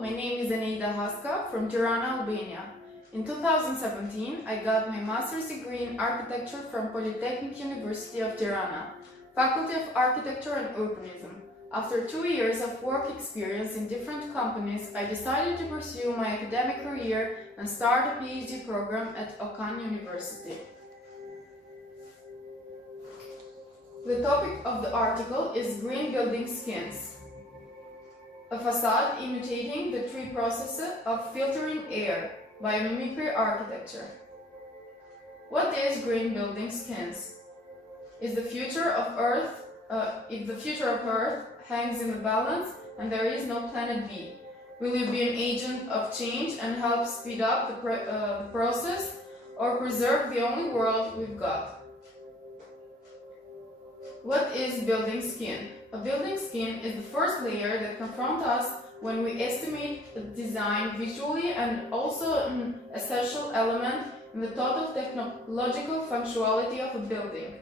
my name is Eneida Haska from Tirana, Albania. In 2017, I got my master's degree in architecture from Polytechnic University of Tirana, Faculty of Architecture and Urbanism. After 2 years of work experience in different companies, I decided to pursue my academic career and start a PhD program at Okan University. The topic of the article is green building skins. A facade imitating the tree process of filtering air, biomimicry architecture. What is green building skins? If the future of Earth hangs in the balance and there is no planet B, will you be an agent of change and help speed up the process, or preserve the only world we've got? What is building skin? A building skin is the first layer that confronts us when we estimate a design visually and also an essential element in the total technological functionality of a building.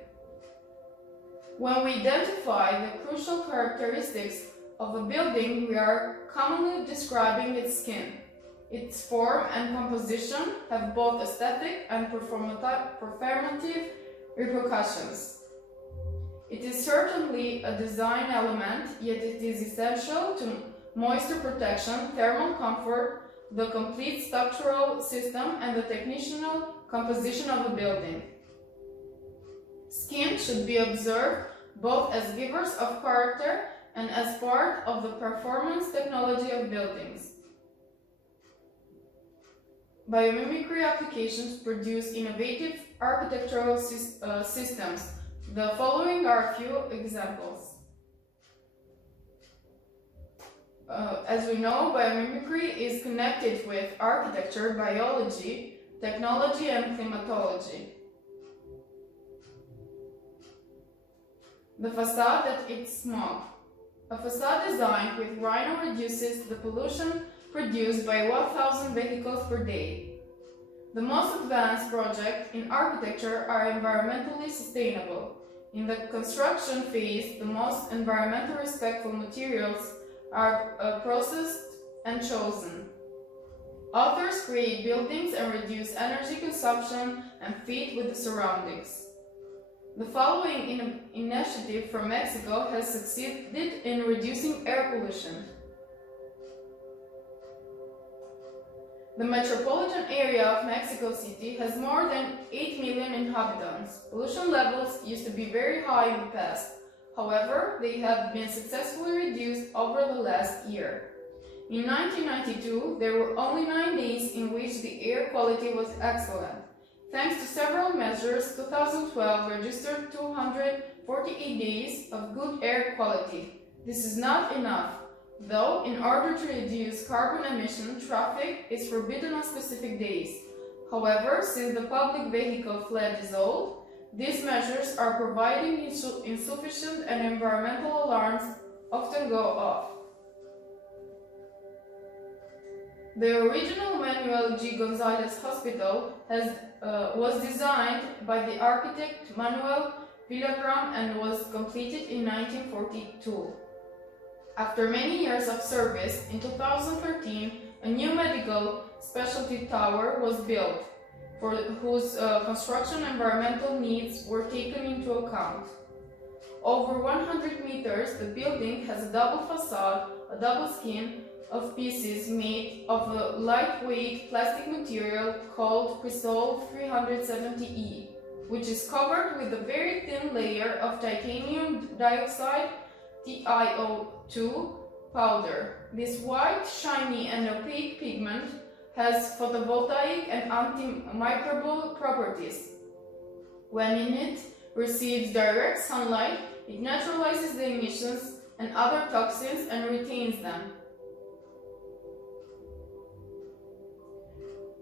When we identify the crucial characteristics of a building, we are commonly describing its skin. Its form and composition have both aesthetic and performative repercussions. It is certainly a design element, yet it is essential to moisture protection, thermal comfort, the complete structural system, and the technical composition of a building. Skin should be observed both as givers of character and as part of the performance technology of buildings. Biomimicry applications produce innovative architectural systems. The following are a few examples. As we know, biomimicry is connected with architecture, biology, technology, and climatology. The facade that eats smog. A facade designed with rhino reduces the pollution produced by 1,000 vehicles per day. The most advanced projects in architecture are environmentally sustainable. In the construction phase, the most environmentally respectful materials are processed and chosen. Authors create buildings and reduce energy consumption and fit with the surroundings. The following initiative from Mexico has succeeded in reducing air pollution. The metropolitan area of Mexico City has more than 8 million inhabitants. Pollution levels used to be very high in the past. However, they have been successfully reduced over the last year. In 1992, there were only 9 days in which the air quality was excellent. Thanks to several measures, 2012 registered 248 days of good air quality. This is not enough. Though, in order to reduce carbon emission, traffic is forbidden on specific days. However, since the public vehicle fleet is old, these measures are providing insufficient and environmental alarms often go off. The original Manuel G. Gonzalez Hospital was designed by the architect Manuel Villagran and was completed in 1942. After many years of service, in 2013, a new medical specialty tower was built, for whose construction environmental needs were taken into account. Over 100 meters, the building has a double facade, a double skin of pieces made of a lightweight plastic material called Crisol 370E, which is covered with a very thin layer of titanium dioxide TiO2 powder. This white, shiny and opaque pigment has photovoltaic and antimicrobial properties. When it receives direct sunlight, it neutralizes the emissions and other toxins and retains them.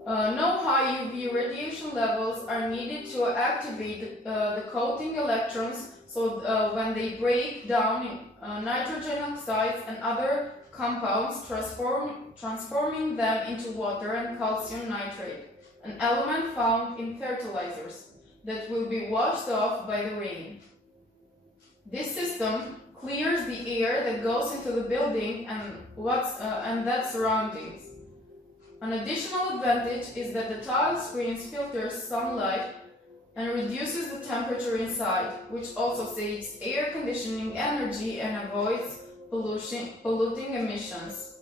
No high UV radiation levels are needed to activate the coating electrons, so when they break down nitrogen oxides and other compounds, transforming them into water and calcium nitrate, an element found in fertilizers that will be washed off by the rain. This system clears the air that goes into the building and that surroundings. An additional advantage is that the tile screens filters sunlight and reduces the temperature inside, which also saves air conditioning energy and avoids polluting emissions.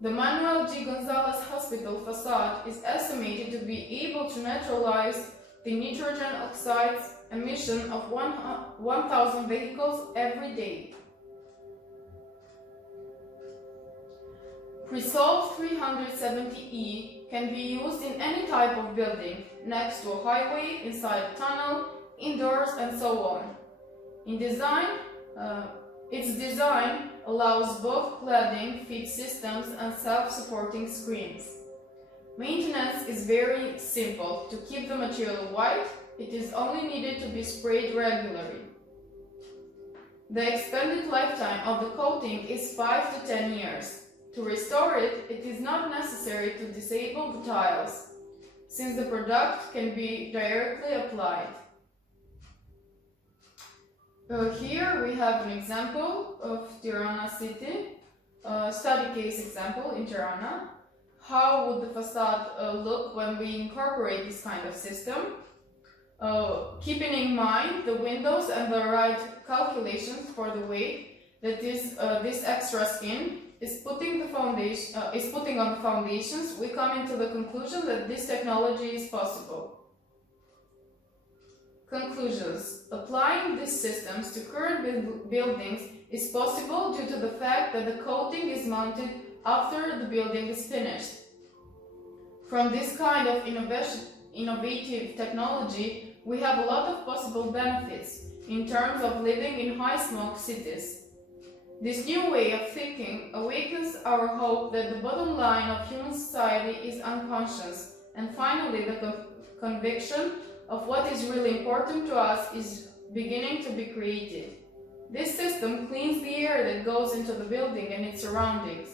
The Manuel G. Gonzalez Hospital facade is estimated to be able to neutralize the nitrogen oxides emission of 1,000 vehicles every day. Presolve 370E can be used in any type of building, next to a highway, inside a tunnel, indoors, and so on. Its design allows both cladding, feed systems, and self-supporting screens. Maintenance is very simple. To keep the material white, it is only needed to be sprayed regularly. The expected lifetime of the coating is 5 to 10 years. To restore it, it is not necessary to disable the tiles, since the product can be directly applied. Here we have an example of Tirana city, a study case example in Tirana. How would the facade look when we incorporate this kind of system? Keeping in mind the windows and the right calculations for the weight that this extra skin is putting on the foundations, we come into the conclusion that this technology is possible. Conclusions. Applying these systems to current buildings is possible due to the fact that the coating is mounted after the building is finished. From this kind of innovative technology, we have a lot of possible benefits in terms of living in high-smoke cities. This new way of thinking awakens our hope that the bottom line of human society is unconscious, and finally the conviction of what is really important to us is beginning to be created. This system cleans the air that goes into the building and its surroundings.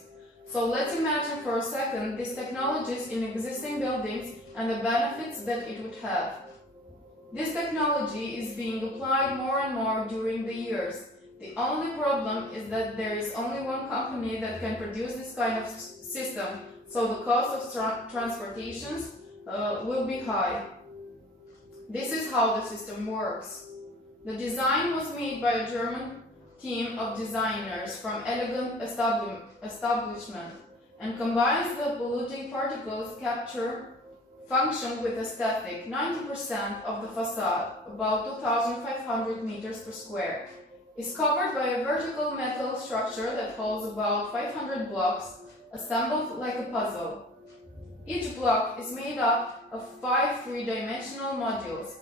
So let's imagine for a second these technologies in existing buildings and the benefits that it would have. This technology is being applied more and more during the years. The only problem is that there is only one company that can produce this kind of system, so the cost of transportations will be high. This is how the system works. The design was made by a German team of designers from elegant establishment and combines the polluting particles capture function with aesthetic. 90% of the facade, about 2,500 meters per square, is covered by a vertical metal structure that holds about 500 blocks, assembled like a puzzle. Each block is made up of 5 three-dimensional modules.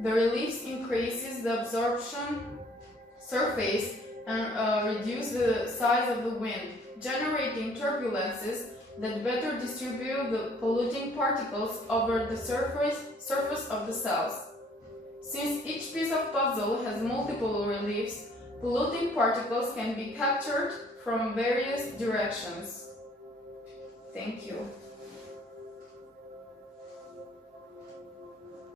The reliefs increases the absorption surface and reduce the size of the wind, generating turbulences that better distribute the polluting particles over the surface of the cells. Since each piece of puzzle has multiple reliefs, polluting particles can be captured from various directions. Thank you.